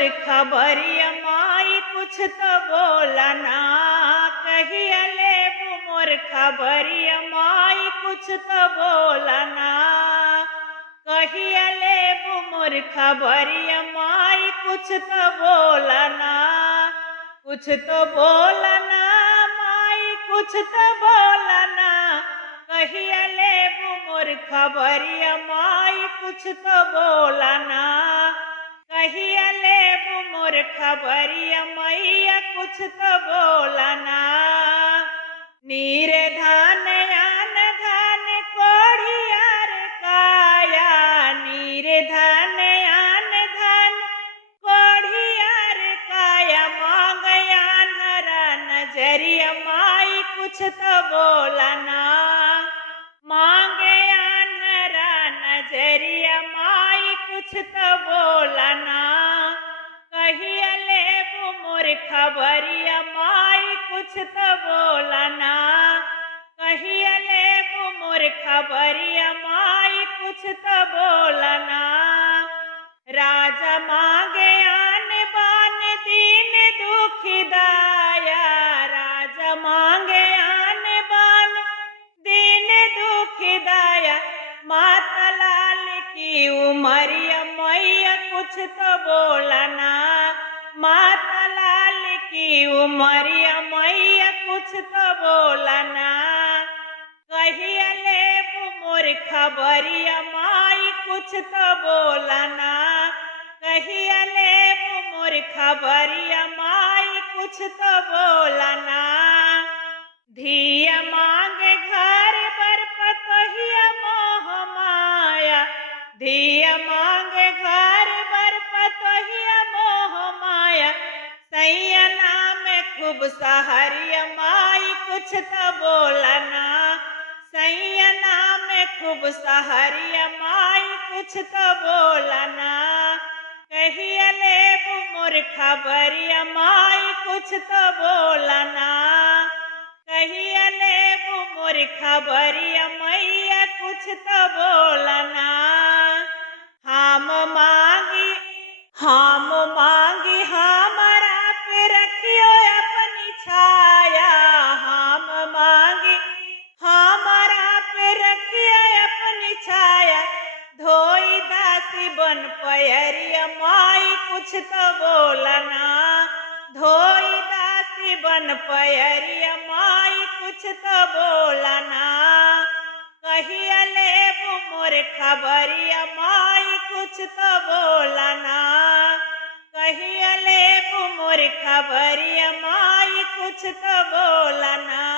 मोर खबरिया माई कुछ तो बोला ना। कहिया लेबू मोर खबरिया माई कुछ तो बोला ना। कहिया लेबू मोर खबरिया माई कुछ तो बोला ना। कुछ तो बोला ना माई कुछ तो बोला ना। कहिया लेबू मोर खबरिया माई कुछ तो बोला ना। कहिया लेबू मोर खबरिया मैया कुछ तो बोला ना। नीर धान आन धान कोढ़ियार काया। नीर धान आन धान कोढ़ियार काया। मांगया धरा नजरिया माई कुछ तो बोला ना। मांगे आन्हरा नजरिया माई कुछ तो बोला ना। कहिया लेबू मोर खबरिया माई कुछ तो बोला ना। कहिया लेबू मोर खबरिया माई कुछ तो बोला ना। राजा मांगे आन बान दीन दुखी दाया। राजा मांगे आन बान दीन दुखी दाया। माता लाल की उमरिया मैया कुछ तो बोला ना। माता लाल की उमरिया मैया कुछ तो बोला ना। कहिया लेबू मोर खबरिया माई कुछ तो बोला ना। कहिया लेबू मोर खबरिया माई कुछ तो बोला ना। धिया मांगे घर पर पतोहिया मोह माया। धिया मांगे घर पर पतोहिया मोह माया। सैया नाम खूब सहरिया माई कुछ तो बोला ना। सैया नाम खूब सहरिया माई कुछ तो बोला ना। कहिया लेबू मोर खबरिया माई कुछ तो बोला ना। कहिया लेबू मोर खबरिया मैया कुछ तो बोला ना। हम मांगी हमारा पे रखियो अपनी छाया। हम मांगी हमारा पे रखियो अपनी छाया। धोई दासी बन पयरिया माई कुछ तो बोला ना। धोई दासी बन पयरिया माई कुछ तो बोला ना। कहिया लेबू मोर खबरिया माई कुछ तो बोला ना। कहिया लेबू मोर खबरिया माई कुछ तो बोला ना।